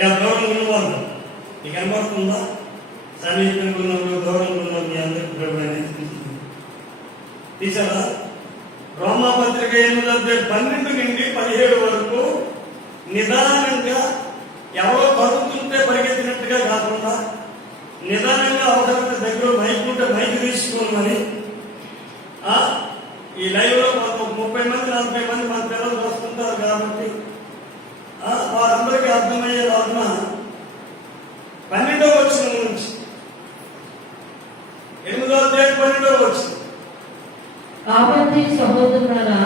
దూరంగా ఉన్నవాళ్ళు నీకు కనబడుతుందా? సమీపంగా ఉన్నవాళ్ళు, దూరంగా ఉన్నవాళ్ళు మీ అందరికీ ప్రభు తీసారా? రోమాపత్రిక 8:12 నుండి 17 వరకు నిదానంగా ఎవరో పడుతుంటే పరిగెత్తినట్టుగా కాకుండా నిదానంగా అవసరమైన దగ్గర మైక్ ఉంటే మైక్ తీసుకోమని, ఈ లైవ్ లో 30 మంది 40 మంది మన పిల్లలు వస్తుంటారు కాబట్టి వారందరికీ అర్థమయ్యే రోజున 12వ వచనం నుంచి 8వ అధ్యాయం 12వ వచనం. కాబట్టి సహోదరులారా,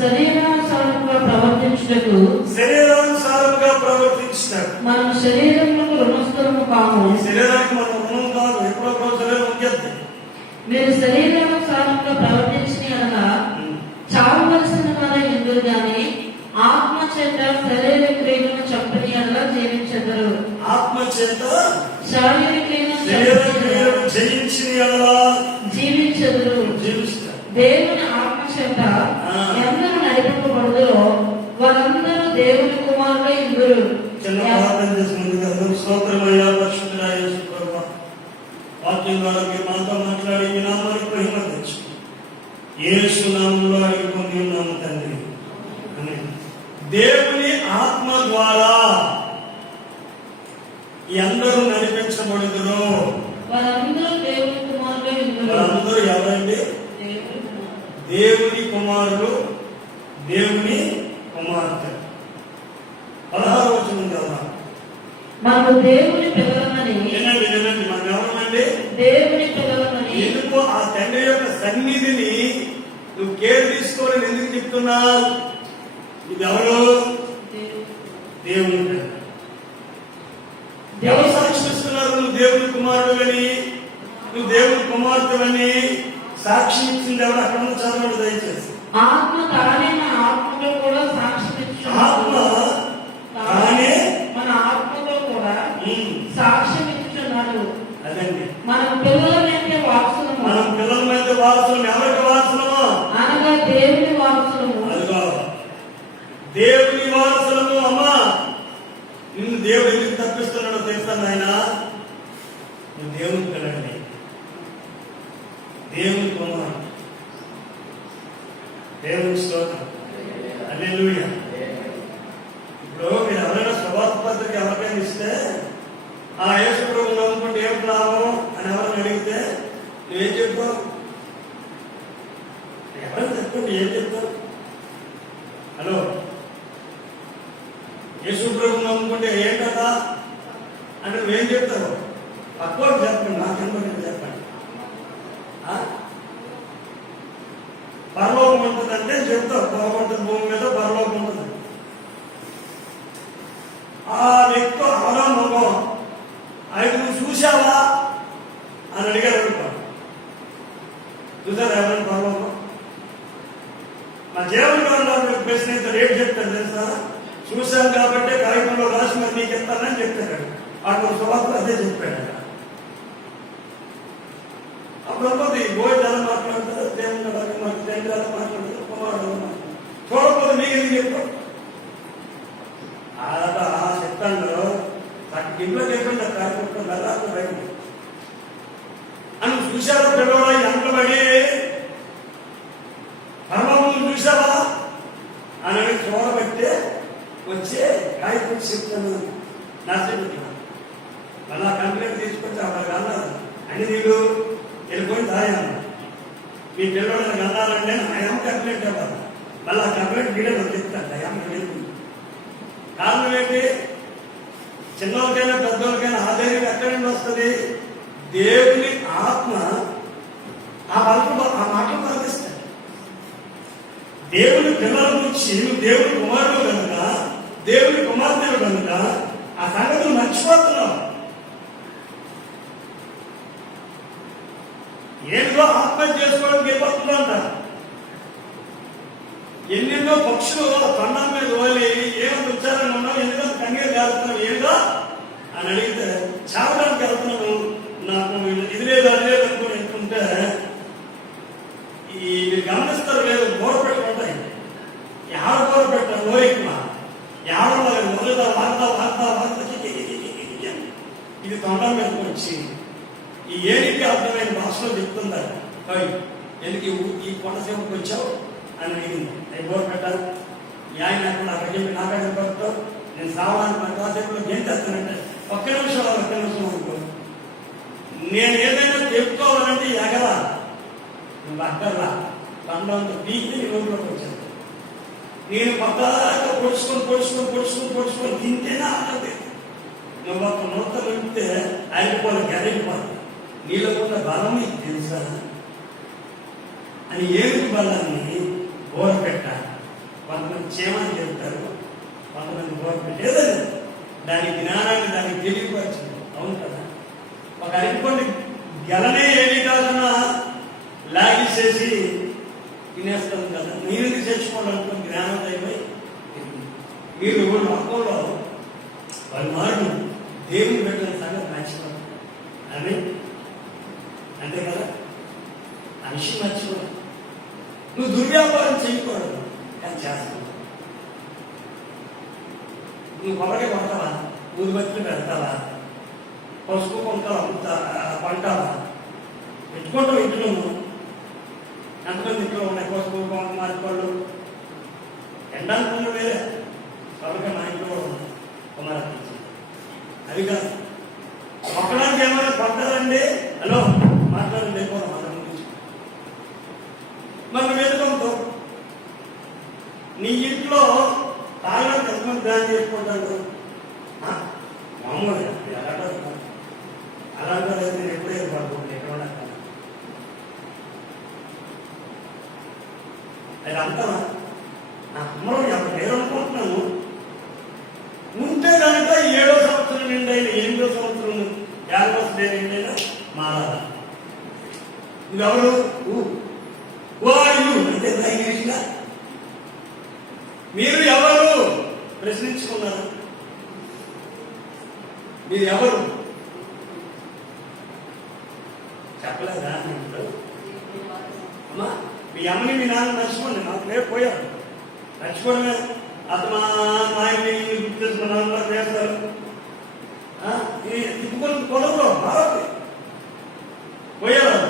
శరీరానుసారముగా ప్రవర్తించుటకు మనం శరీరములకు రుణస్థులము కాము. శరీరానికి మనం రుణం కాదు, ఎప్పుడో శరీరం ముఖ్యత. మీరు శరీరానుసారంగా ప్రవర్తించిన అనగా చావవలసిన వారు ఎందురు గాని ఆత్మ చేత శరీర క్రియలను చంపని అనగా జీవించెదరు. ఆత్మ చేత శారీరక క్రియలను జయించిన అనగా జీవించెదరు. దేవుని ఆత్మ చేత ఎందరూ నడిపింపబడుదురో వారందరూ దేవుని కుమారులై ఇందురు. వాక్యం ద్వారా మీరు మాతో మాట్లాడి మీ నామానికి మహిమ తెచ్చు. యేసు నామములో అడిగిపోయి ఉన్నాము తండ్రి. దేవుని ఆత్మ ద్వారా ఎందరూ నడిపించబడుదురో వారందరూ దేవుని కుమారులై ఇందురు. వారందరూ ఎవరండి? దేవుని కుమారులు, దేవుని కుమార్తె. 16వ వచనం కదా, మనము దేవుని పిల్లలమని. వినండి, మనం ఎవరమండి? దేవుని పిల్లలమని. ఎందుకో ఆ తండ్రి యొక్క సన్నిధిని నువ్వు కేర్ తీసుకోవాలని ఎందుకు చెప్తున్నావు? ఇది ఎవరు? దేవుని పిల్ల. ఎవరు సాక్షిస్తున్నారు నువ్వు దేవుని కుమారుడు అని, నువ్వు దేవుని కుమార్తెవని? సాక్షి ఇచ్చింది ఎవరు? అక్కడ నుంచి చదవండి దయచేసి. ఆత్మ తానే మన ఆత్మలో కూడా సాక్షి ఇచ్చింది. ఆత్మ తానే మన ఆత్మలో కూడా సాక్ష్యం ఇచ్చుచున్నాడు. అదండి, మనం పిల్లలమైతే వారసులము. మనం పిల్లలమైతే వారసులము. ఎవరికి వారసులము? అనగా దేవుని వారసులము. అదిగో దేవుని వారసులము. అమ్మా, నిన్ను దేవుడు ఎందుకు తప్పిస్తున్నాడో తెలుసా నాయన? నువ్వు దేవుని పిల్లండి, దేవుని కుమారుడు. దేవుని స్తోత్రం, హల్లెలూయా. ఇప్పుడు మీరు ఎవరైనా శుభార్త పత్రిక ఎవరికైనా ఇస్తే ఆ యేసు ప్రభువు నమ్ముకుంటే ఏం లాభం అని ఎవరిని అడిగితే నువ్వేం చెప్తావు? ఎవరైనా చెప్పుకుంటే ఏం చెప్తావు? హలో, యేసు ప్రభువు నమ్ముకుంటే ఏం కదా అంటే నువ్వేం చెప్తావు? తక్కువ చెప్పండి, నాకెందుకు చెప్పండి. పరలోకం ఉంటుందంటే చెప్తావు, పరలోకం భూమి మీద పరలోకం ఉంటుంది. ఆ వ్యక్తి అవరా మగం అయితే నువ్వు చూసావా అని అడిగారు అనుకో, చూసారా ఎవరైనా పరలోకం? మా జీవన కాలంలో ప్రశ్న అయితే రేపు చెప్తాను తెలుసా? చూశాను కాబట్టి కాగితంలో రాసి మరి నీకు చెప్తానని చెప్తాడు. అక్కడ సువార్త అదే చెప్పాడు. అప్పుడు భోజనం ఎలా మాట్లాడతారు, దేవుడు మాకు తండ్రి ఎలా మాట్లాడతారు, కుమారుడు చూడకపోతే మీకు ఎందుకు చెప్తాం? చెప్తాను ఇంట్లో చెప్పండి కార్యక్రమం వెళ్ళాలి బయట అని చూశారా? పిల్లవాడ ఎంతబడి పరమాత్మను చూసావా అని చూడబట్టే వచ్చే కాగితం చెప్తాను నష్టపెట్టినా మళ్ళా కంప్లైంట్ తీసుకొచ్చి అక్కడికి అన్నారు అని నీళ్ళు వెళ్ళిపోయి దాయాను. మీ పిల్లవాడిని అన్నారంటే ఆయన కంప్లైంట్ ఇవ్వాలి. మళ్ళీ ఆ కంప్లైంట్ వీడే చెప్తాను ఆయన వెళ్ళిపోయింది. కారణం ఏంటి? చిన్నోళ్ళకైనా పెద్దోళ్ళకైనా ఆధైర్యం ఎక్కడి నుండి వస్తుంది? దేవుని ఆత్మ ఆ మాటలు పలికిస్తాడు. దేవుని పిల్లల నుంచి నువ్వు దేవుని కుమారుడు కనుక, దేవుని కుమార్తెలు కనుక ఆ సంగతులు మర్చిపోతున్నావు. ఏదో ఆత్మహత్య చేసుకోవడానికి వెళ్ళిపోతుందంట. ఎన్నెన్నో పక్షులు కొండ మీద పోలి ఏమంత ఉచ్చారంగా ఉన్నావు, ఎందుకంటే కంగేరు చేస్తున్నావు ఏదో అని అడిగితే చావడానికి వెళ్తున్నాను, నాకు ఇది లేదు అది లేదు అనుకుని ఎంటుంటే ఈ మీరు గమనిస్తారు లేదు గోడ పెట్టుకుంటాయి. ఎవరు గోడ పెట్టారు ఓ ఎక్కువ ఎవరు మొదలుదా వార్త వార్త వార్తకి ఇది తొండ మీదకి వచ్చి ఈ ఏడికి అర్థమైన భాషలో చెప్తుంటారు. ఎందుకు ఈ కొండసేపుకి వచ్చావు అని అడిగింది. ఎవరు పెట్టారు ఈ ఆయన అక్కడ అక్కడ చెప్పి నాకక్కడ పెడతావు, నేను సావడానికి కాసేపులో ఏం చేస్తానంటే ఒక్క నిమిషం అనుకో, నేను ఏదైనా చెప్పుకోవాలంటే ఎగరా నువ్వు అక్కర్లా కొండంత బీకి రోడ్లోకి వచ్చాను. నేను పక్కదాకా పొడుచుకొని తింటేనే ఆటది. నువ్వు ఒక నూత వెళ్తే అయిపోవాలి గెలిగిపోవాలి. నీలో ఉన్న బలం నీకు తెలుసా అని ఏమిటి బలాన్ని ఓరపెట్టాలి. కొంతమంది క్షేమాన్ని చెబుతారు, కొంతమంది ఓరపెట్టేదని దాని జ్ఞానాన్ని దానికి తెలియపరచింది. అవును కదా, ఒక అరిపోండి గెలనే ఏమి కాదన్నా లాగిసేసి తినేస్తాం కదా. మీరు తెచ్చుకోవాలనుకుని జ్ఞానోదయమై మీరు లోకంలో వారి మారు దేవుని పెట్టిన సంగతి మర్చిపోవాలి అని అంతే కదా. ఆ విషయం మర్చిపోవాలి. నువ్వు దుర్వ్యాపారం చేయకూడదు కానీ చేస్తావు. నువ్వు కొబ్బరి కొడతావా, ఊదిబత్తులు పెడతావా, పసుపు కొంటావా, కొంటావా, పెట్టుకుంటావు ఇంట్లో. ఎంతమంది ఇంట్లో ఉన్నాయి పసుపు మారిపళ్ళు ఎండాలకుండా వేరే కాబట్టి మా ఇంట్లో కూడా ఉన్నాయి కుమారకి. అది కాదు ఒక్కడానికి ఏమైనా పడతారండి, హలో మాట్లాడండి వెళ్ళిపోవడం అలా గురించి. మరి నువ్వు ఎందుకంతో నీ ఇంట్లో తాగడానికి ఎంతమంది ప్లాన్ చేసుకుంటాడు? మామూలుగా అలాంటి నేను ఎప్పుడే పడుతుంది ఎక్కడ ఉండక అది అంటారా? నా అమ్మలో నేను అనుకుంటున్నాను ఉంటే కనుక 7వ సంవత్సరం నిండైనా 8వ సంవత్సరం 50 నిండైనా మారాలి. నువ్వెవరు అంటే ధైర్యంగా మీరు ఎవరు ప్రశ్నించుకున్నారు? మీరు ఎవరు చెప్పలేదా? అమ్మా మీ అమ్మని మీ నాన్న నచ్చుకోండి, నాకు లేదు పోయారు నచ్చుకోవడమే. అతను మా ఆయన్ని గుర్తు చేసుకున్నాను వేస్తారు తిప్పుకొని కొడవలో బాగా పోయారు.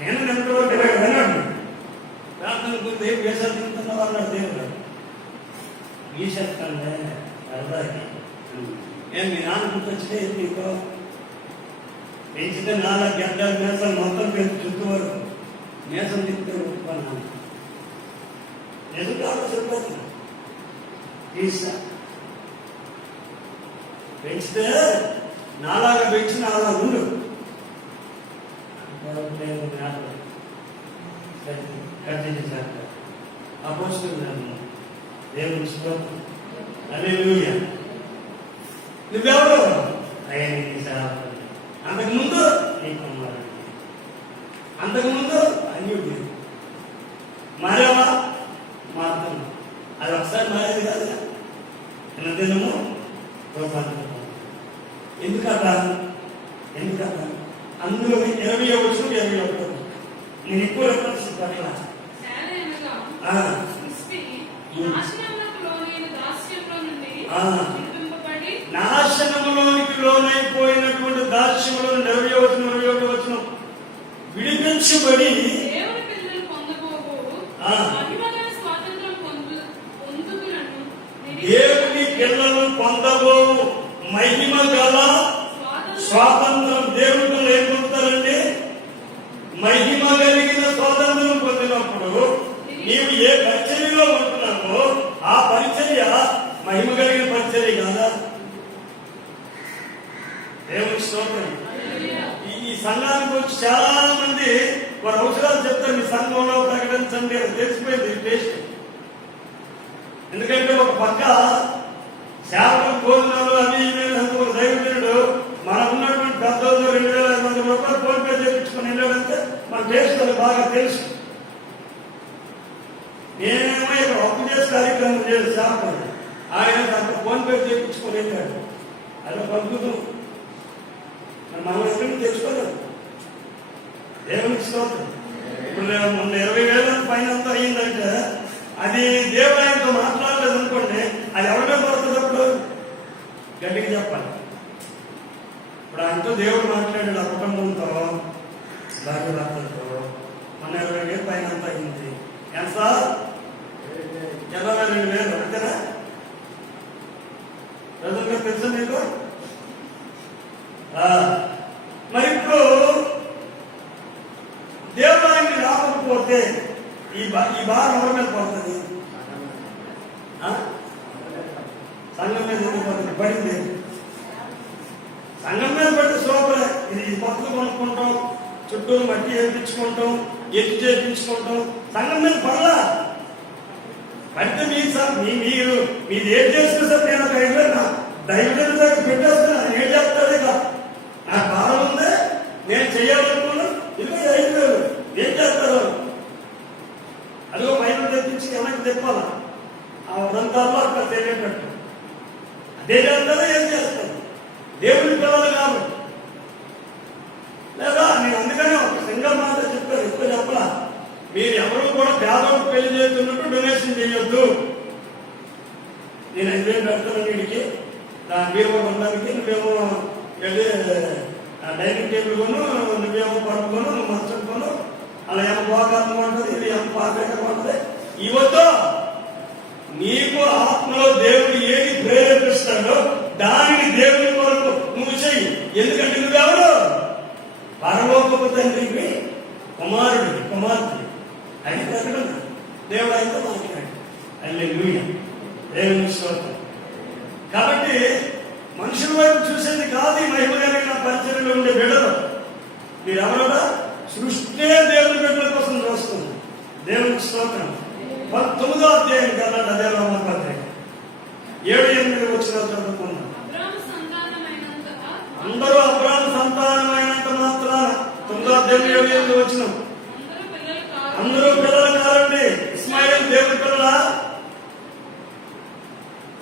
నేను విన్నాడు ప్రార్థన గురించి ఏం వేసాలు తింటున్నావు అన్నాడు దేవుడు. ఈ శక్తండే అర్థాకి నేను మీ నాన్న గుర్తొచ్చితే నీకు పెంచితే 4 గంటల మేసం మొత్తం పెంచి చుట్టూ వరకు మేసం తింటే ఒప్పుకున్నాను. ఎందుకు ఆలోచన తీసా పెంచితే నాలాగా పెంచిన అలా ఉండు అపోస్తున్నాను. దేవుని స్తోత్రం. హల్లెలూయా. నువ్వెవరు? అంతకుముందు నీకు అంతకుముందు అన్యుడు మారేవా మారుతున్నా. అది ఒకసారి మారేది కాదు. దినము ఎందుకట అందులో 20వ వచనం 21వ వచనం నేను ఎక్కువ రెఫరెన్స్ పట్ల నాశనములోనికి లోనైపోయినటువంటి దాస్యములో 20వ వచనం 21వ వచనం విడిపించబడి దేవుని పిల్లలు పొందబోవు మహిమ గల స్వాతంత్రం. దేవుడు ఏం పొందుతారండి? మహిమ కలిగిన స్వాతంత్రం పొందినప్పుడు నీవు ఏ పరిచర్యలో ఉంటున్నావో ఆ పరిచర్య మహిమ కలిగిన పరిచర్య కాదా? దేవుని స్తోత్రం. ఈ సంఘానికి వచ్చి చాలా మంది వారి అవసరాలు చెప్తారు. మీ సంఘంలో ప్రకటించండి అని తెలిసిపోయింది టేస్ట్. ఎందుకంటే ఒక పక్క శాపం భోజనాలు అవి ఒక దైవజనుడు మనకు ఉన్నటువంటి పెద్దలు 2,500 రూపాయలు ఫోన్ పే చేయించుకుని వెళ్ళాడంటే మన టేస్ట్ అది బాగా తెలుసు. నేనేమో ఇక్కడ అప్పు చేసి కార్యక్రమం చేసి శాపం ఆయన అక్కడ ఫోన్ పే చేయించుకొని వెళ్ళాడు. అలా పంపుతాం మనం ఎక్కడికి తెచ్చుకోలేదు. దేవునికి స్తోత్రం. ఇప్పుడు మొన్న 20,000 పైన అంతా అయిందంటే అది దేవుడు ఆయనతో మాట్లాడలేదు అనుకోండి, అది ఎవరి మీద పడుతుంది? అప్పుడు గట్టిగా చెప్పాలి. ఇప్పుడు ఆయనతో దేవుడు మాట్లాడాడు ఆ కుటుంబంతో, భార్య భర్తలతో. మన 20,000 పైన అంతా అయింది. ఎంత సార్? 22,000 అంతేనా? ప్రజలుగా తెలుసు మీకు? మరి ఇప్పుడు దేవుడు ఆయన్ని రాకపోతే ఈ భారం ఎవరి మీద పడుతుంది? సంఘం మీద ఎందుకు పడింది? సంఘం మీద పడితే సూపరే. ఇది పత్తులు కొనుక్కుంటాం, చుట్టూ మట్టి వేయించుకుంటాం, ఎత్తి చేయించుకుంటాం. సంఘం మీద పడలా. పడితే మీరు ఏం చేస్తున్నా సార్? నేను ఒక 5,000 దైవం దగ్గర పెట్టేస్తున్నా. ఏం చేస్తాడు? ఇక నాకు భారం ఉంది, నేను చెయ్యాలనుకున్నా. ఇదిగో 5,000 ఏం చేస్తారు? అదిగో పైన తెప్పించి వెనక్కి తెప్పాలా? ఆ ఉదంతాల్లో అక్కడ తెలియటట్టు అదే చేస్తారో ఏం చేస్తారు? దేవుడి పిల్లలు కాదు. లేదా నేను అందుకనే ఒక సింగల్ మాట చెప్పారు, ఎక్కువ చెప్పలా. మీరు ఎవరు కూడా పేదవాళ్ళు పెళ్లి చేస్తున్నట్టు డొనేషన్ చేయొద్దు. నేను 5,000 పెడతాను వీడికి, బీరువా కొనడానికి, నువ్వేమో వెళ్ళి డైనింగ్ టేబుల్ కొను, నువ్వేమో పడుకోను, నువ్వు మంచం కొను, అలా ఏమో భోగాత్మ ఉంటుంది, ఇది ఏమో పాత్రిక ఉంటుంది. ఇవద్దు. నీకు ఆత్మలో దేవుడు ఏది ప్రేరేపిస్తాడో దానిని దేవుని కొరకు నువ్వు చెయ్యి. ఎందుకంటే నువ్వెవరు? పరలోకపు తండ్రికి కుమారుడికి, కుమార్తె అని ప్రకటన. దేవుడు అయితే మాట్లాడు. హల్లెలూయా, దేవుని స్తోత్రం. కాబట్టి మనుషుల వైపు చూసేది కాదు ఈ మహిమ కలిగిన పరిచర్యలో ఉండే బిడ్డలు. మీరెవరో సృష్టి దేవుని బిడ్డల కోసం చూస్తుంది. దేవునికి స్తోత్రం. 19వ అధ్యాయం కదా, అదే రోమపత్రిక 7-8 వచ్చిన చదువుకున్నాం. అందరూ అబ్రాహాము సంతానమైనంత మాత్రాన 9వ అధ్యాయం 7-8 వచ్చినాం. అందరూ పిల్లలు కాదండి. ఇస్మాయిల్ దేవుని పిల్లలా?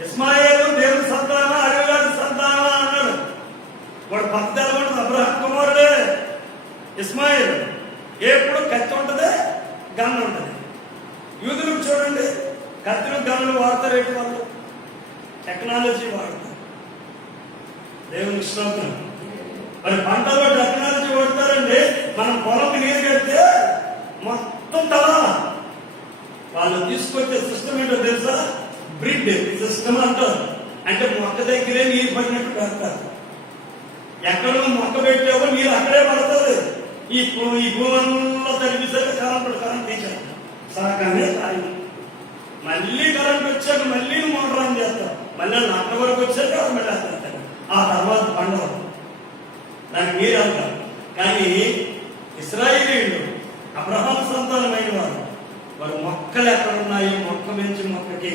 ఇస్మాయిల్ దేవుని సంతానమా, అడవిగాడి సంతానమా అన్నాడు. వాడు భక్తి అనమాట అబ్రహాం కుమారుడే ఇస్మాయిల్. ఎప్పుడు కత్తి ఉంటుంది, గన్ను ఉంటుంది. యూదులకు చూడండి, కత్తులు గన్నులు వాడతారు. ఏంటి వాళ్ళు? టెక్నాలజీ వాడతారు. దేవుని స్తోత్రం. మరి పంటలో టెక్నాలజీ వాడతారండి. మనం పొలంకి నీరు కడితే మొత్తం తలాల. వాళ్ళు తీసుకొచ్చే సిస్టమ్ ఏంటో తెలుసా? బ్రిడ్ సిస్టమ్ అంటారు. అంటే మొక్క దగ్గరే నీరు పడినట్టు పెడతారు. ఎక్కడ మొక్క పెట్టావో నీరు అక్కడే పడుతుంది. ఈ భూమంలో తగ్గిసరికి కరెంట్ తీసారు. సరకానే తాగి మళ్ళీ కరెంట్ వచ్చాక మళ్ళీ మోటార్ ఆన్ చేస్తాం. మళ్ళీ అక్కడ వరకు వచ్చాక మళ్ళీ వేస్తారు. ఆ తర్వాత పండుగ దానికి మీరు అంటారు. కానీ ఇశ్రాయేలీయులు అబ్రహాం సంతానమైన వారు మొక్కలు ఎక్కడ ఉన్నాయో మొక్క నుంచి మొక్కకి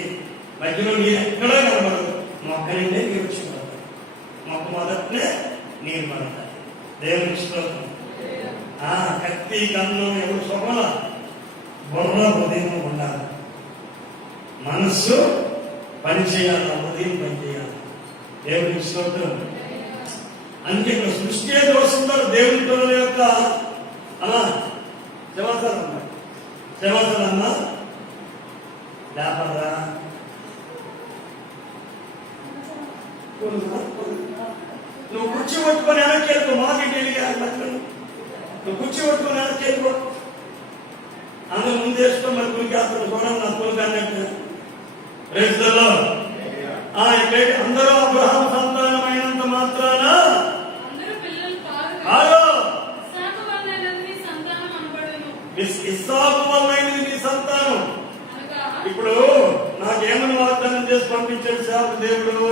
మధ్యలో నీరు ఎక్కడో కనబడదు. మొక్క నిండే నీరు వచ్చి పడతాయి. మొక్క మొదటనే నీరు పడతాయి. దేవుని స్తోత్రం. కత్తి కన్ను ఎవరు సొగల బుర్ర ఉదయం ఉండాలి. మనస్సు పనిచేయాలి, ఉదయం పనిచేయాలి. దేవుని స్తోత్రం. అందుకే ఇక్కడ సృష్టి ఏదో వస్తుందో దేవుని పిల్లల యొక్క అలా శివాసనమ్మా లేపరా నువ్వు కుర్చీ పట్టుకొని వెనక్కి వెళ్ళిపో. మార్కెట్ వెళ్ళి నువ్వు కుర్చీ పట్టుకొని వెనక్కి వెళ్ళిపో. అందరూ ముందు వేసుకో. మరి పులికేస్తాను చూడండి, నా పులికి అన్నట్టు రైతులలో అందరూ అబ్రహాము సంతానమైనంత మాత్రాన ఇస్సాకు వల్లైనది నీ సంతానం. ఇప్పుడు నాకేమని వాగ్దానం చేసి పంపించాడు శాప దేవుడు?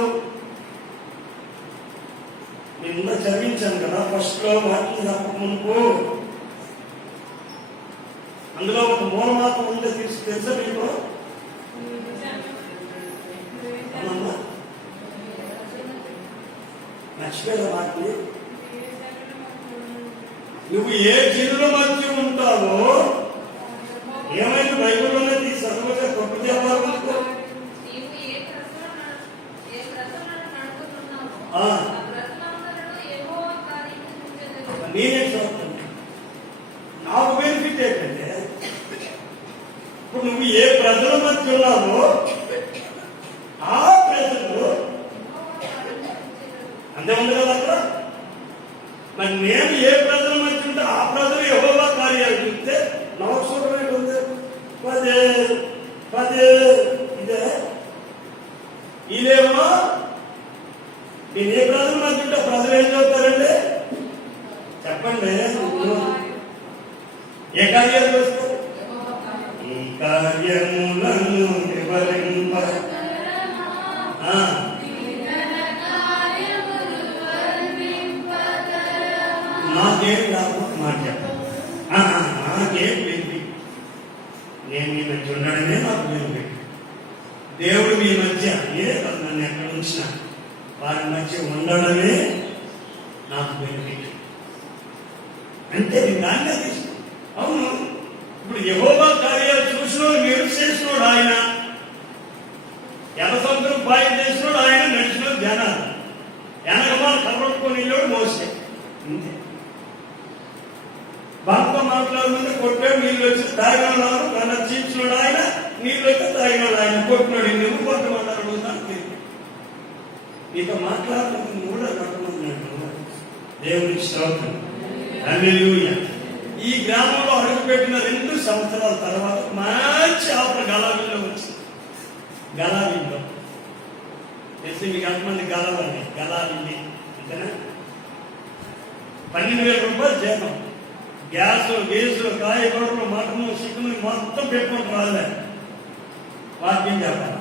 నిన్న చదివించాను కదా ఫస్ట్ లో వాక్యం చెప్పక మునుపు. అందులో ఒక మూలమాతం ఉంటే తెలుసా మీకు? మర్చిపోయే వాక్యం. నువ్వు ఏ జీవుల మధ్య ఉంటావో ఏమైనా బైబిల్లోనే తీసి చదవగా గొప్ప చెప్పాలి. నేనే చదువుతాను. నాకు బెనిఫిట్ ఏంటంటే ఇప్పుడు నువ్వు ఏ ప్రజల మధ్య ఉన్నావో ఆ ప్రజలు అంతే ఉంది కదా అక్కడ. మరి నేను ఏ ప్రజల మధ్య ఉంటే ఆ ప్రజలు యెహోవా కార్యాలు చూస్తే నవసూత్రమైన ఉంది. పదే పదే ఇదేమో నేను ఏ ప్రజల మధ్య ఉంటే ప్రజలు ఏం చెప్తారండి చెప్పండి. ఏ కార్యాలు చేస్తారు? ఈ కార్యములను వివరింప నాకేం కాకపోతే మాట చెప్పాలి. నాకేం పెట్టి నేను మీ మధ్య ఉండడమే నాకు బెనిఫిట్. దేవుడు మీ మధ్య ఏ నన్ను ఎక్కడ ఉంచినా వారి మధ్య ఉండడమే నాకు బెనిఫిట్ అంటే దాన్నే తీసుకు. అవును, ఇప్పుడు యెహోవా కార్యాలు చూసినోడు, మీరు చేసినోడు ఆయన, ఎనసంతులు బాయి చేసినోడు ఆయన, నడిచినోడు జనాలు, వెనకమాలు కబట్టుకొని వెళ్ళాడు మోసే. అంతే. భర్త మాట్లాడుతుంటే కొట్టాడు, నీళ్ళు వచ్చి తాగినాడు, నన్ను చీల్చినాడు ఆయన, నీళ్ళు వచ్చి తాగినాడు ఆయన, కొట్టినాడు. నువ్వు కొట్టమన్నాడు నీతో మాట్లాడుతుంది నువ్వు కూడా కట్టమన్నాడు. దేవునికి స్తోత్రం. హల్లెలూయా. ఈ గ్రామంలో అడుగుపెట్టిన 2 సంవత్సరాల తర్వాత మంచి ఆఫర్ గలాబీలో వచ్చింది. గలాబీలో తెలిసి మీకు ఎంతమంది గలాబీ గలాబీ అంతేనా? 12,000 రూపాయలు జీతం, గ్యాస్ గీసు కాయగూరలు మటను చికెన్ మొత్తం పెట్టుకుంటూ రాలే. వాక్యం చెప్పాలి.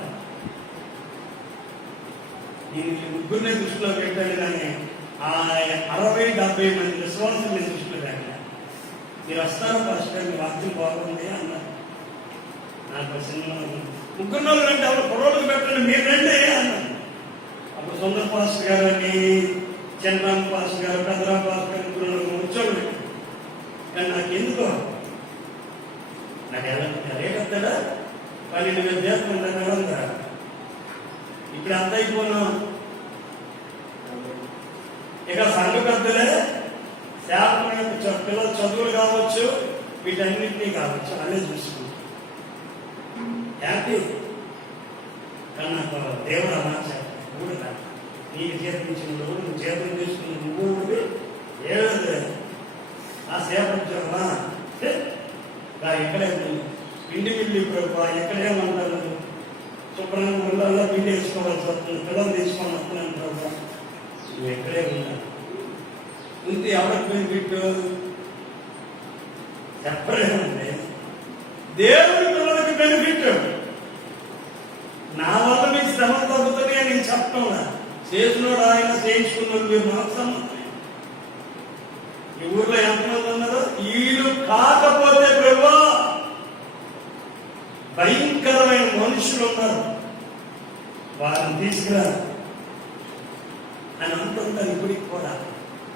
నేను ముగ్గురినే దృష్టిలో పెట్టాను కానీ ఆ 60-70 మంది విశ్వాసం నేను దృష్టిలో పెట్టాను. మీరు వస్తారా ఫస్ట్ టైం వాక్యం బాగుంది అన్నారు. నాకు సినిమా ముగ్గురు అంటే ఎవరు పొడవులకు పెట్టండి మీరు రండి అన్నారు. అప్పుడు సుందర్ పాస్టర్ గారు అని, చంద్రాం పాస్టర్ గారు, పెద్దరాం పాస్టర్ గారు వచ్చాడు. కానీ నాకు ఎందుకో నాకు ఎలా రేట్ వస్తాడా 12,000 జీతం ఉంటా. ఇప్పుడు అంత అయిపోయినాం. ఇక సంఘ పెద్దలే శాపమైన పిల్లల చదువులు కావచ్చు, వీటన్నింటినీ కావచ్చు అనే చూసుకుంటాం. హ్యాపీ. కానీ నాకు దేవుడు అమాచారు కూడా నీకు జీవించిన రోజు నువ్వు జీతం తీసుకుని నువ్వు ఏది ఆ సేవ ఉద్యోగమా ఎక్కడే పిండి పిల్లి ప్రభు ఎక్కడేమంటారు శుభ్రంగా ఊళ్ళల్లో పిండి వేసుకోవాల్సి వస్తుంది, పిల్లలు తీసుకొని వస్తున్నాను ప్రభు. నువ్వు ఎక్కడే ఉన్నావు ఇంత ఎవరికి బెనిఫిట్ చెప్పలేమండి. దేవుడి పిల్లలకి బెనిఫిట్. నా వల్ల మీకు శ్రమ తగ్గుతుంది నేను చెప్పడం చేసినోడు ఆయన, చేయించుకున్నాడు మీరు మాకు సంబంధం. ఈ ఊర్లో ఎంతమంది ఉన్నారు? వీళ్ళు కాకపోతే ప్రభు భయంకరమైన మనుషులు ఉన్నారు, వారిని తీసుకురా అని అంటుంటారు ఇప్పటికి కూడా.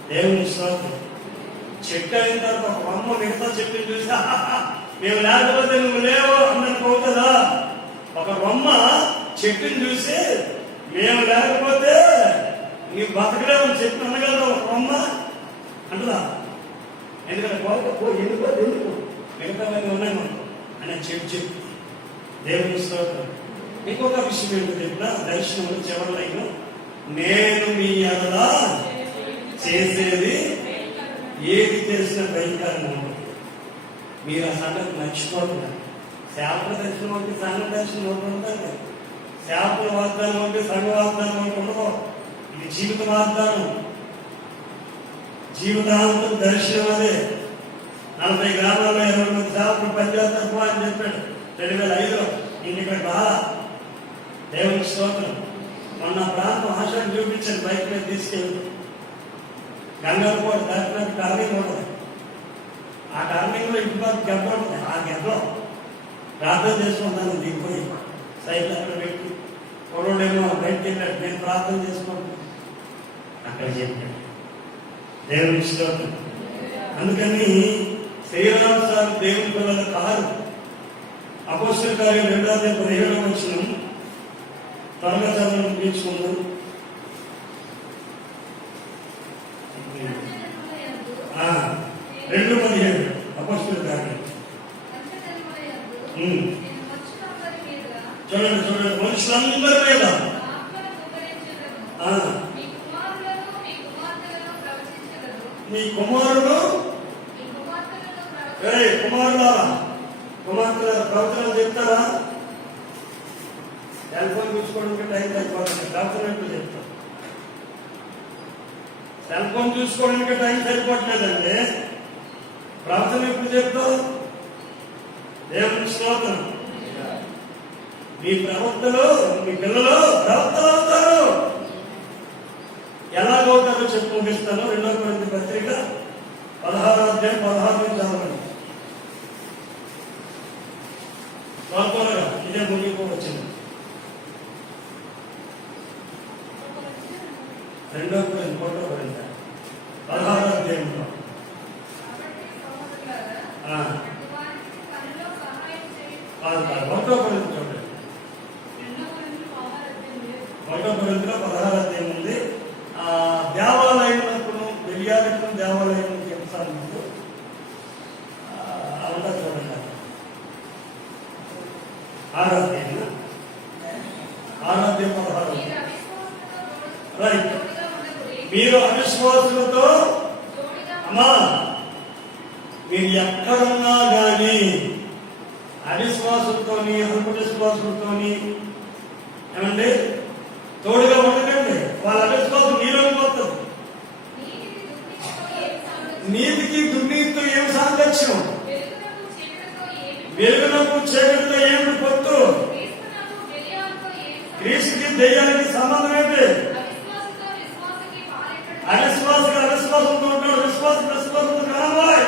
దేవుని స్తోత్రం. చెట్టు అయిన తర్వాత ఒక అమ్మ మిగతా చెట్టుని చూసా మేము లేకపోతే నువ్వు లేవు అన్నది పోతుందా? ఒక బొమ్మ చెట్టుని చూసి మేము లేకపోతే నీ బతకలేమని చెప్పి అనగలరా ఒక బొమ్మ అంటదా? ఎందుకంటే ఎందుకు మిగతావన్నీ ఉన్నాయి మాకు అని చెప్పి దేవుని స్తోత్రం. ఇంకొక విషయం ఏంటో చెప్పిన దర్శనంలో చివరిలో నేను మీ ఎడలా చేసేది ఏది చేసిన భయంకరంగా ఉంటుంది. మీరు ఆ సంగతి మర్చిపోతున్నారు. శాపల దర్శనం అంటే సంఘ దర్శనం ఒకటి ఉంటుంది, శాపల వాగ్దానం అంటే సంఘ వాగ్దానం ఒకటి ఉండదు. ఇది జీవిత వాగ్దానం, జీవితాంతం దర్శనం. అదే 40 గ్రామాల్లో 20 మంది శాపలు పనిచేస్తారు అని చెప్పాడు 2005లో. నేను ఇక్కడ బాగా దేవుని స్తోత్రం. మొన్న ప్రాంతం ఆశను చూపించాను, బైక్ మీద తీసుకెళ్ళి గంగాలకోట దాటినట్టు టర్నింగ్ ఉంటుంది. ఆ టర్నింగ్ లో ఇంటి గెబ్బ ఉంటుంది. ఆ గెబ్బలో ప్రార్థన చేసుకుంటాను, దిగిపోయి సైకిల్ అక్కడ పెట్టి కొడుడేమో బయటకు వెళ్ళాడు, నేను ప్రార్థన చేసుకుంటాను అక్కడ చెప్పాను. దేవుని స్తోత్రం. అందుకని శ్రీరామ్ సార్ దేవుని పిల్లల కారు. అపోస్తలుల కార్యం 2:17 త్వరగా చదవడం ముగించుకుందాం. 2:17 అపోస్తలుల కార్యం. చూడండి మనుషులందరి మీద నీ కుమారుడు కుమారులారా కుమార్తెలారా ప్రవచనాలు చెప్తారా? సెల్ ఫోన్ చూసుకోవడానికి టైం సరిపోతుంది. ప్రవచనం ఎప్పుడు చెప్తారు? సెల్ ఫోన్ చూసుకోవడానికి టైం సరిపోవట్లేదండి. ప్రవచనం ఎప్పుడు చెప్తావు? దేవుని స్తోత్రం. మీ ప్రవక్తలు మీ పిల్లలు ప్రవక్తలు అవుతారు. ఎలాగవుతారో చెప్పి ముగిస్తాను. 2 కొరింథీ పత్రిక 16వ అధ్యాయం 16 చదవండి. త్వరగా ఇదే ముగిపోవచ్చింది. 2 కొరింథీ 16వ అధ్యాయంలో ఒకటో కొరింథీ చూడండి. 1 కొరింథీలో 16వ అధ్యాయం ఉంది. దేవాలయమునకును బెలియాలకును దేవాలయమునకు ఎంసాలు అవంతా చూడండి. 6వ అధ్యాయం 16 రైట్. మీరు అవిశ్వాసులతో అమ్మా మీరు ఎక్కడున్నా కానీ అవిశ్వాసులతోని అల్పవిశ్వాసులతోని ఏమండి తోడుగా ఉండకండి. వాళ్ళ అవిశ్వాసం నీలోకి పోతుంది. నీతికి దుర్నీతితో ఏం సాంగత్యం? వెలుగునకు చీకటితో ఏమిటి పొత్తు? క్రీస్తుకి దెయ్యానికి సంబంధం ఏంటి? అవిశ్వాసకి అవిశ్వాసంతో ఉంటాడు, విశ్వాసం విశ్వాసంతో కావాలి.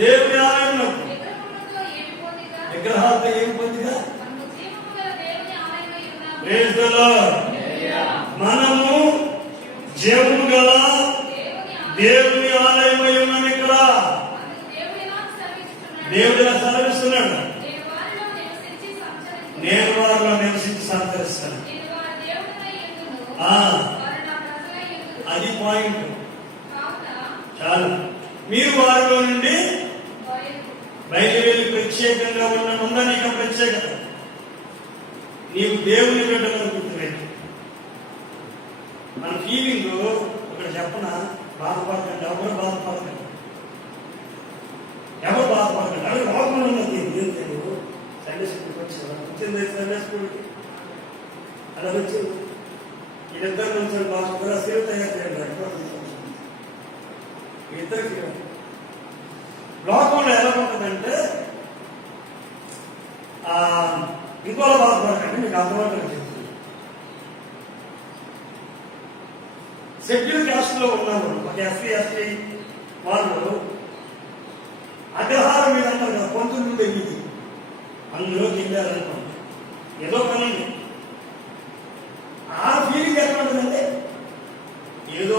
దేవుని ఆలయంలో విగ్రహాలతో ఏమి పొందిగా? మనము జీవము గల దేవుని ఆలయమై ఉన్నాం. ఇక్కడ దేవుడిగా సెలవిస్తున్నాడు. నేను వారిలో నివసించి సంచరిస్తాను. అది పాయింట్. చాలు. మీరు వారిలో నుండి బయలువెళ్ళి ప్రత్యేకంగా ఉందా? నీకు ప్రత్యేకత. నీవు దేవుని బిడ్డలను గుర్తుపెట్టు. మన ఫీలింగ్ ఒకటి చెప్పన, బాధపడకండి. ఎవరు బాధపడకండి, ఎవరు బాధపడకండి. అవి లోపల ఉన్నది. సండే స్కూల్కి వచ్చింది. సండే స్కూల్కి అలా వచ్చింది. వీళ్ళిద్దరు నుంచి బాగా సేవ తయారు చేయండి. ఇద్దరికి లోకంలో ఎలా ఉంటుందంటే ఇంకోలా బాధపడకండి. మీకు అర్థమవుతుంది చెప్తుంది. షెడ్యూల్ క్యాస్ట్ లో ఉన్నారు ఒక ఎస్సీ ఎస్టీ వాళ్ళు అగ్రహారం మీద అంటారు కదా, 19 అందులోకి వెళ్ళారనుకోండి. ఏదో పని ఆ ఫీలింగ్ ఎక్కడ ఉంటుందంటే ఏదో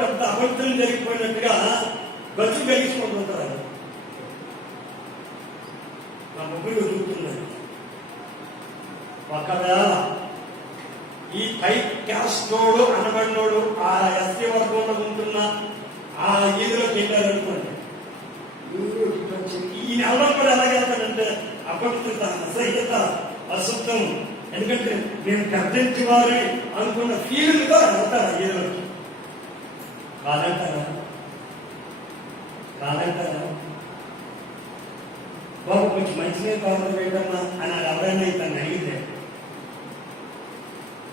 పెద్ద అబద్ధం జరిగిపోయినట్టుగా బస్సు కలిగించుకుంటుంటారు. నా ముగ్గురు చూపుతున్నారు. ఒకవేళ ఈ టైప్ క్యాస్టోడు అనబడినోడు ఆ ఎస్టీ వర్గంలో ఉంటున్న ఆ ఈదులోకి వెళ్ళారనుకోండి. ఈ నెలలో కూడా ఎలాగెళ్తాడంటే అపవిత్రత, అసహ్యత, అశుద్ధం. ఎందుకంటే నేను గర్జించి వారి అనుకున్న ఫీలింగ్ గా వెళ్తారు ఈదులోకి. కాదంటారా? కాదంటారా? బాబు కొంచెం మంచిగా కావాలి వేయడమ్మా అని ఎవరైనా ఇతను అడిగితే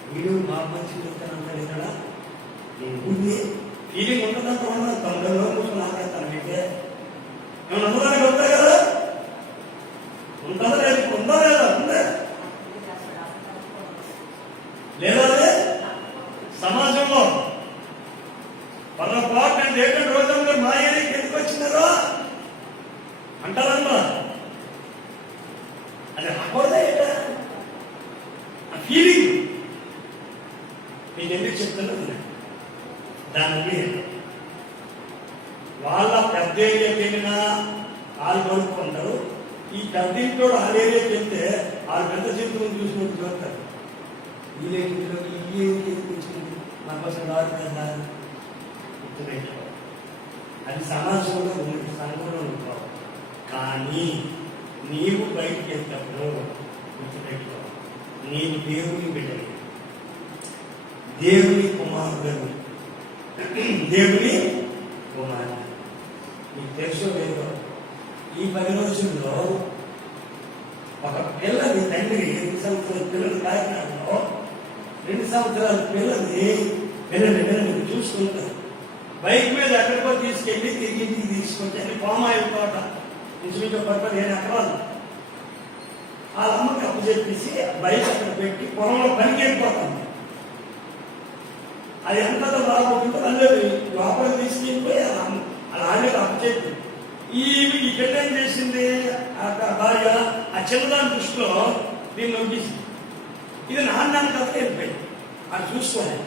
వీడు మా మంచి చెప్తానంటాడు. ఇక్కడ ఉంది ఫీలింగ్ ఉంటుందంత ఉండదు. 90 రోజులు మాట్లాడతాను. అయితే ఏమన్నా నమ్మదానికి వస్తాయి కదా. ఉంటుందా లేదు? ఉందా లేదా? ఉందా లేదా? అదే సమాజంలో పొరపాటు అంటే ఏంటంటే రోజంలో మా ఏరియాకి ఎందుకు వచ్చినారో అంటారమ్మా. అది రాకూడదా? ఆ ఫీలింగ్ మీకు ఎందుకు చెప్తున్నది? దాన్ని వాళ్ళ పెద్ద ఏరియాకి వెళ్ళినా వాళ్ళు కొనుక్కుంటారు. ఈ పెద్ద ఇంట్లో వాళ్ళ ఏరియాకి వెళ్తే వాళ్ళు పెద్ద జీవితం చూసినట్టు చూస్తారు. ఈ ఏరియాలో ఈ ఏరియాకి వచ్చింది నా కోసం రాదు కదా. అది సమాజంలో ఉంది, సంఘంలో ఉంటావు. కానీ నీవు బయటికి వెళ్తావు గుర్తుపెట్టుకో. నీవు దేవుని బిడ్డని, దేవుని కుమారుడు. దేవుని కుమారుడు. మీకు తెలుసో లేదో, ఈ 10 రోజుల్లో ఒక పిల్లని తండ్రి 2 సంవత్సరాల పిల్లలు కాకినాడలో 2 సంవత్సరాల పిల్లల్ని చూసుకుంటారు. బైక్ మీద ఎక్కడికో తీసుకెళ్ళి తిరిగి ఇంటికి తీసుకొచ్చి అని పామాయిల్ తోట ఇంచుమించు 15 ఎకరాలు వాళ్ళ అమ్మకి అప్పు చెప్పేసి బైక్ అక్కడ పెట్టి పొలంలో పనికి వెళ్ళిపోతుంది. అది ఎంతతో బాగుంటుందో అందరూ లోపల తీసుకెళ్ళిపోయి అలా ఆడేది అప్పు చెప్పి ఈ బిడ్డ ఏం చేసింది భార్య ఆ చిన్నదాని దృష్టిలో దీన్ని నొక్కేసింది. ఇది నాన్న కథ వెళ్ళిపోయింది. అది చూసుకోవాలి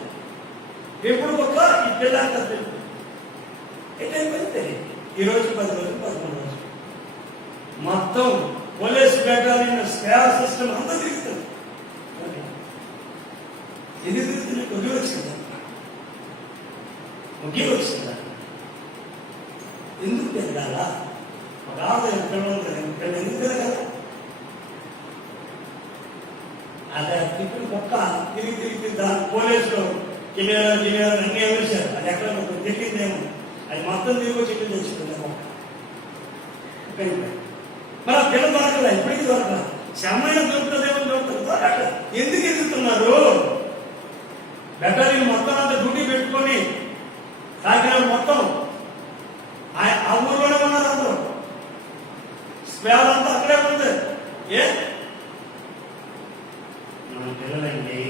ఎప్పుడు ఒక ఈ పిల్లలు కథ వెళ్ళిపోయింది. ఎట్లయిపోయింది తెలియదు. ఈరోజు 10 రోజులు 11 రోజులు మొత్తం పోలీస్ బెటాలియన్ స్పేర్ సిస్టమ్ అంతా తిరుగుతుంది. ఇది తిరుగుతుంది. ఒకే వచ్చిందా? ఒకే వచ్చిందా? ఎందుకు తిరగాలా? ఒక ఆదాయం పిల్లలు ఎందుకు తిరగాల? అదే తిప్పిన కుక్క తిరిగి దాని పోలీసులు కిలియర్ అన్నీ వేశారు. అది ఎక్కడ తిరిగిందేమో అది మొత్తం తిరిగి వచ్చి ఇల్లు తెచ్చుకుంది కుక్క. మరి ఆ పిల్ల దొరకలే, ఇప్పటికీ దొరకలే. శమైన దొరుకుతుందేమో దొరకదు. ఎందుకు ఎదుగుతున్నారు? బెటాలియన్ మొత్తం అంతా డ్యూటీ పెట్టుకొని కాకినాడ మొత్తం ఆ ఊర్లోనే ఉన్నారు అందరూ. స్పేర్ అంతా అక్కడే ఉంది. మన పిల్లలండి,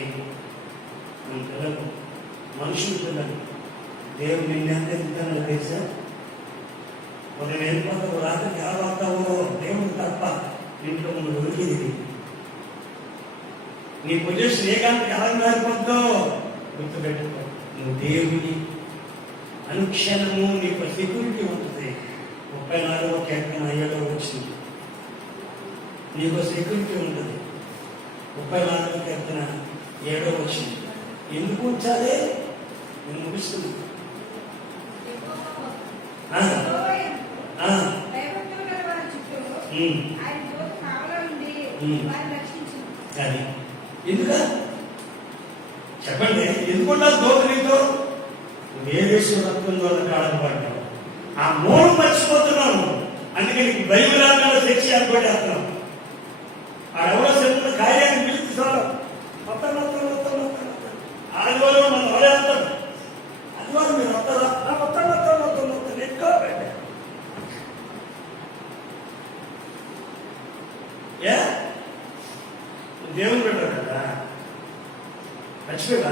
మన పిల్లలు మనుషుల పిల్లలు. దేవుడు నిన్ను ఎంత ఎదుగుతానో తెలుసా? ఉదయం వెళ్ళిపోతావు, రాత్రికి ఎలా వస్తావో దేవుడు తప్ప ఇంట్లో ముందు దొరికింది. నీ పొజిషన్ ఏ గంటకి ఎలా మారిపోతావు గుర్తుపెట్టుకో. నువ్వు దేవుని అనుక్షణము నీకు సెక్యూరిటీ ఉంటుంది. 34వ కీర్తన 7వ వచ్చింది. నీకు సెక్యూరిటీ ఉంటుంది. 34వ కీర్తన 7వ వచ్చింది. ఎందుకు ఉంచాలి? నేను ముగిస్తుంది. కానీ ఎందుక చెప్పండి, ఎందుకుంటారు దోత నీతో? వేరేశ్వర రక్తం ద్వారా కాడపడ్డావు. ఆ మూడు మర్చిపోతున్నాను. అందుకే నీకు బైబిల్ తెచ్చి ఏర్పడేస్తున్నాం. ఆడెవరో చెప్తున్న కార్యాన్ని పిలిచి చాలు మొత్తం ఆదివారం మనం వడేస్తాం. ఆదివారం మీరు వస్తారా? మొత్తం ఎక్కువ పెట్టారు. దేవుని పెట్టారు కదా. మర్చిపోయా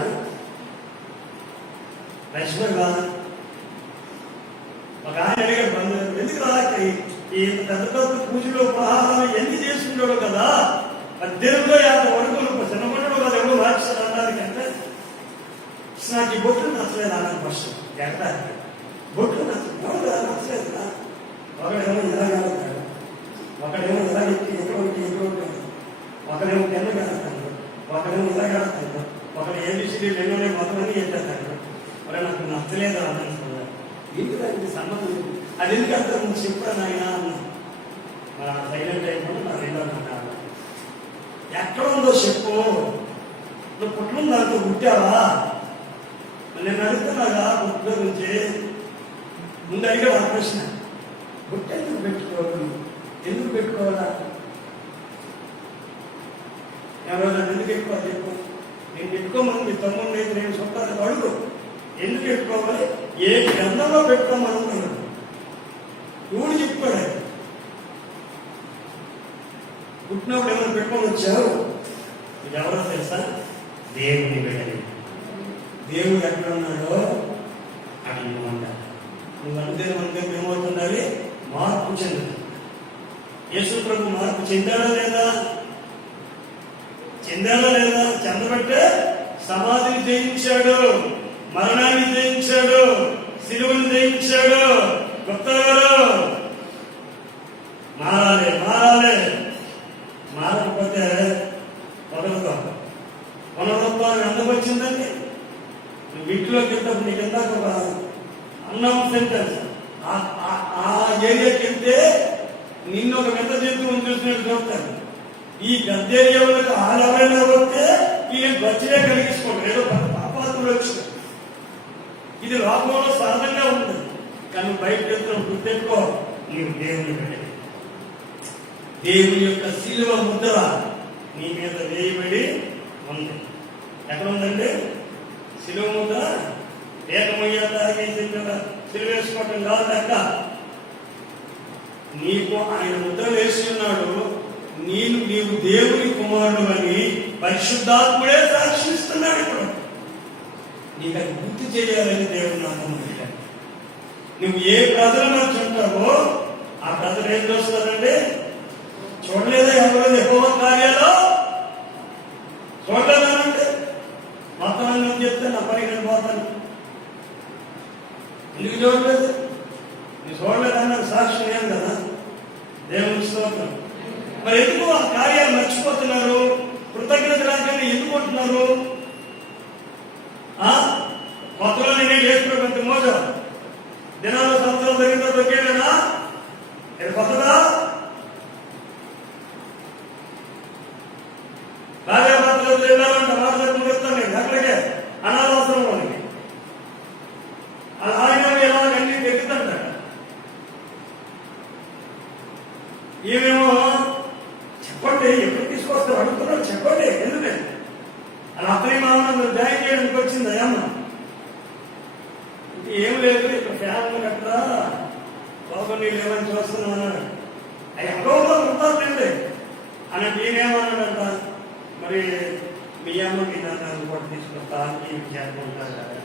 ఒక ఆయన అడిగాడు బంధువులు, ఎందుకు రాక ఈ పెద్ద పెద్ద పూజలు ప్రహారాలు ఎన్ని చేస్తుండడు కదా, 1850 వరకు చిన్నపడ్డాడు కదా, ఎవరు రాక్షసు అనడానికి అంటే నాకు ఈ బొట్లు నచ్చలేదు అన్నాను. ఫస్ట్ ఎక్కడ బొట్లు నచ్చలేదు. ఒకడేమో ఇలా కాలుతాడు, ఒకడేమో ఇలా ఎక్కడ ఒకడేమో కింద కాలుతాడు, ఒకడేమో ఇలా కాలుతాడు, ఒకడు ఏబిసిడి రెండోనే మొత్తం చెప్పేస్తాడు. మరి నాకు నచ్చలేదు అన్నాను. ఎందుకంటే సంబంధం అది ఎందుకు అంటారు? నువ్వు చెప్పాను ఆయన అన్నా. సైలెంట్ అయిపోయి నా రెండో అన్నాడు. ఎక్కడ ఉందో చెప్పు. నువ్వు పుట్టిన దాంట్లో పుట్టావా? నేను అడుగుతున్నాగా పుట్టిన నుంచి ముందు అడిగా ఆ ప్రశ్న. పుట్టి ఎందుకు పెట్టుకోవాలా? ఎవరైనా ఎందుకు ఎక్కువ చెప్పు. నేను పెట్టుకోమని మీ తమ్ముడిని నేను చెప్తాను అడుగు. ఎందుకు పెట్టుకోవాలి? ఏ గ్రంథంలో పెట్టుకోమనుకున్నాడు. ఎవడు చెప్పుకోడు. పుట్టినప్పుడు ఏమైనా పెట్టుకొని వచ్చావు? ఇది ఎవరో తెలుసా? దేవుని బిడ్డని. దేవుడు ఎక్కడ ఉన్నాడో అక్కడ నువ్వు ఉండాలి. నువ్వు అంతే ఏమవుతుండాలి? మార్పు చెందుతుంది. యేసు ప్రభు మార్పు చెందాడా లేదా? చెందబట్టే సమాధిని జయించాడు, మరణాన్ని జయించాడు, శిలువను జయించాడు. భక్తులు మారాలి. మారకపోతే పునరుత్థానం ఎందుకు వచ్చిందండి? నువ్వు ఇంట్లోకి వెళ్తావు. నీకు ఇందాక ఒక అన్నం సెంటెన్స్ ఆ ఏరియాకి వెళ్తే నిన్ను ఒక పెద్ద జంతువుని చూసినట్టు చూస్తాను. ఈ పెద్ద ఏరియాలకు ఎవరైనా వస్తే వీళ్ళకి బచ్చినే కలిగించుకోండి. ఏదో పెద్ద పాపాత్ములు వచ్చి ఇది లోకంలో సహజంగా ఉంటుంది, కానీ బయటకు వెళ్తున్న గుర్తెట్టుకో, నీవు దేవుని బిడ్డ. దేవుని యొక్క శిలువ ముద్ర నీ మీద వేయబడి ఉంది. ఎక్కడ ఉందండి శిలువ ముద్ర? ఏకమయ్యేదానికి శిలువ వేసుకోవటం కాదు లెక్క. నీకు ఆయన ముద్ర వేస్తున్నాడు, నీవు దేవుని కుమారుడు అని పరిశుద్ధాత్ముడే సాక్షిస్తున్నాడు. ఇప్పుడు నీకు అది గుర్తు చేయాలని దేవుని నామం. నువ్వు ఏ ప్రజల మధ్య ఉంటావో ఆ ప్రజలు ఏం చూస్తారంటే, చూడలేదా ఎవరో యెహోవా కార్యాలు చూడలేదానంటే మొత్తం నువ్వు చెప్తే నా పని నేను పోతాను. ఎందుకు చూడలేదు? నువ్వు చూడలేదన్న సాక్షి ఏం కదా, దేవుని స్తోత్రం. మరి ఎందుకు ఆ కార్యాలు మర్చిపోతున్నారు? కృతజ్ఞత రాజ్యాన్ని ఎందుకు అంటున్నారు? కొత్తలో నేనే చేసుకున్నటువంటి మోసం దినాలు సంవత్సరం జరిగిన దొరికేనా? ఇది కొత్తదా? భార్యాభర్తలు వెళ్ళాలంటే మాట్లాడుకుంటూ చెప్తాను నేను అక్కడికే అనాథాశ్రమంలోనికి. ఆయన ఎలాగన్నీ తెగుతుంటాడు. ఈమెమో చెప్పండి ఎప్పుడు తీసుకొస్తారు అడుగుతున్నాడు, చెప్పండి ఎందుకంటే అలా అతని మామూలు జాయిన్ చేయడానికి వచ్చింది అమ్మ. ఏం లేదు, ఇక్కడ ఫ్యామిలీ కట్టరా బాబు నీళ్ళు ఏమని చూస్తున్నావు అన్నాడు. అవి అగౌరవ ఉంటారులేండి అన్నట్టు ఈయనేమన్నాడంట, మరి మీ అమ్మకి నన్ను కూడా తీసుకొస్తా ఈ చేరుకుంటారు కదా,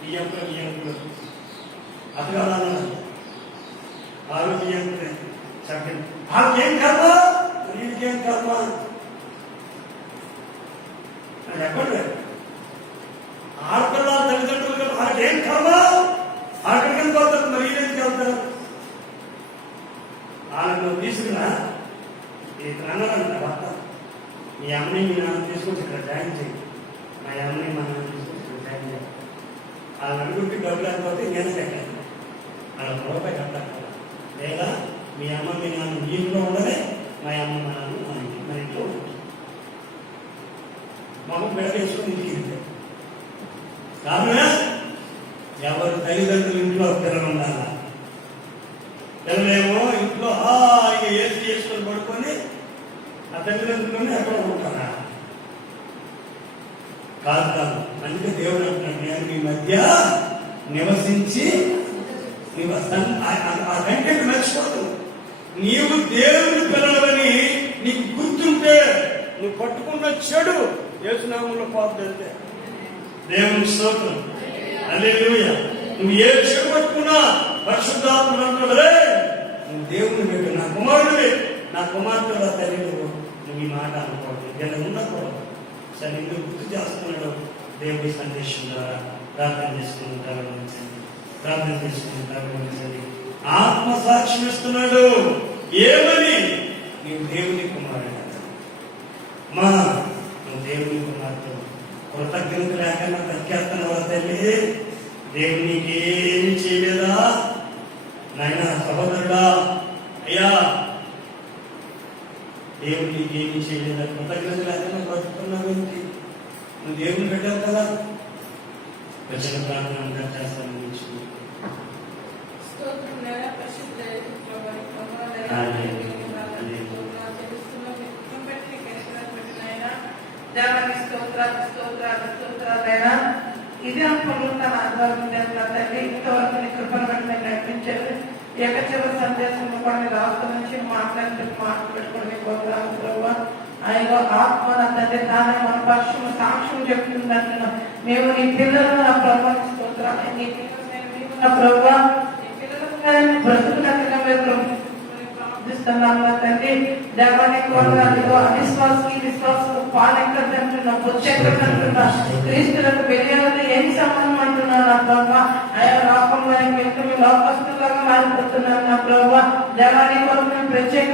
బియ్యంకులు అసలు అన్నాడు. వాళ్ళు బియ్యంకులే చెప్పండి, వాళ్ళకేం కర్మ వీడికేం కర్మ అని చెప్పండి. ఆడపిల్ల తల్లిదండ్రులు వాళ్ళకేం కర్మ, అక్కడికి పోతారు, మరి ఈయనకి వెళ్తారు. వాళ్ళను తీసుకున్నా ఇతను అన్నారంట భర్త, మీ అమ్మని మీ నాన్న తీసుకొచ్చి ఇక్కడ జాయిన్ చేయి, మా అమ్మని మా నాన్న తీసుకొచ్చి ఇక్కడ జాయిన్ చేయాలి. వాళ్ళని అడుగుంటే డబ్బులు లేకపోతే నేనే కట్టాను, వాళ్ళ రూపాయి కట్టాలి. లేదా మీ అమ్మ మీ నాన్న మీ ఇంట్లో ఉండదే, మా అమ్మ మా నాన్న మా ఇంట్లో ఉంటుంది. మాకు బెడ వేసుకొని ఇంటికి కారణమే ఎవరు తల్లిదండ్రులు ఇంట్లో పిల్లలు ఉండాలా? పిల్లలేమో ఇంట్లో హాయిగా ఏసీ చేసుకొని పడుకొని ఆ తల్లిదండ్రులని ఎక్కడ ఉంటారా? కాదు కాదు. అందుకే దేవుడు అంటున్నాడు, నేను మీ మధ్య నివసించి ఆ కంటెంట్ మర్చిపోతుంది. నీవు దేవుని పిల్లలని నీకు గుర్తుంటే నువ్వు పట్టుకున్న చెడు యేసునామంలో పోతే దేవుని స్తోత్రం. హల్లెలూయా. నువ్వు ఏ చెడు పట్టుకున్నా పరిశుద్ధాత్ముడు అంటాడే, నువ్వు దేవుని పెట్టు, నా కుమారుడివి, నా కుమార్తె తల్లి, నువ్వు ఈ మాట అనుకోవద్దు, ఇలా ఉండకూడదు. సరే నువ్వు గుర్తు చేస్తున్నాడు. దేవుడి సందేశం ద్వారా ప్రార్థన చేసుకుంటారు, ప్రార్థన చేసుకుంటారు. ఆత్మసాక్ష్యం ఇస్తున్నాడు. ఏమని? నీవు దేవుని కుమారుడు, మా నువ్వు దేవుని కుమార్తె. కృతజ్ఞత లేకుండా తక్కేస్తున్నావా తల్లి? దేవునికి ఏమి చేయలేదా నాయన? సహోదరుడా, అయ్యా దేవునికి ఏమి చేయలేదా? కృతజ్ఞత లేకుండా బ్రతుకుతున్నావు. నువ్వు దేవుని పెట్టావు కదా. ప్రజల ప్రార్థన చేస్తాను. ఇదే అప్పుడు ఆధ్వర్యం తండ్రి ఇంతవరకు నీ కృపను బట్టి నేను నడిపించారు. ఏకచివరి సందేశంలో కూడా మీరు రాష్ట్ర నుంచి మాట్లాడి పెట్టుకోండి ప్రభావ. ఆయన ఆత్మ నా తండ్రి తానే మన పక్షులు సాక్ష్యం చెప్తుందంటున్నా. మేము నీ పిల్లలు నా ప్రభావ స్తోత్రాలు, నీ పిల్లలు నా ప్రభావ, నీ పిల్లలు బ్రతుకున్నట్టుగా మీరు ప్రార్థిస్తున్నాము తండ్రి. దేవానికి వందనాలు. అవిశ్వాసకి విశ్వాసం పాలెక్కడంటున్నా, బొచ్చెక్కడంటున్నా, క్రీస్తులకు వెళ్ళాలని ఏమి సంబంధం అంటున్నారు నా ప్రభావ. ఆయన లోకంలో లోకస్తులుగా మారిపోతున్నారు నా ప్రభావ. దేవానికి ప్రత్యేక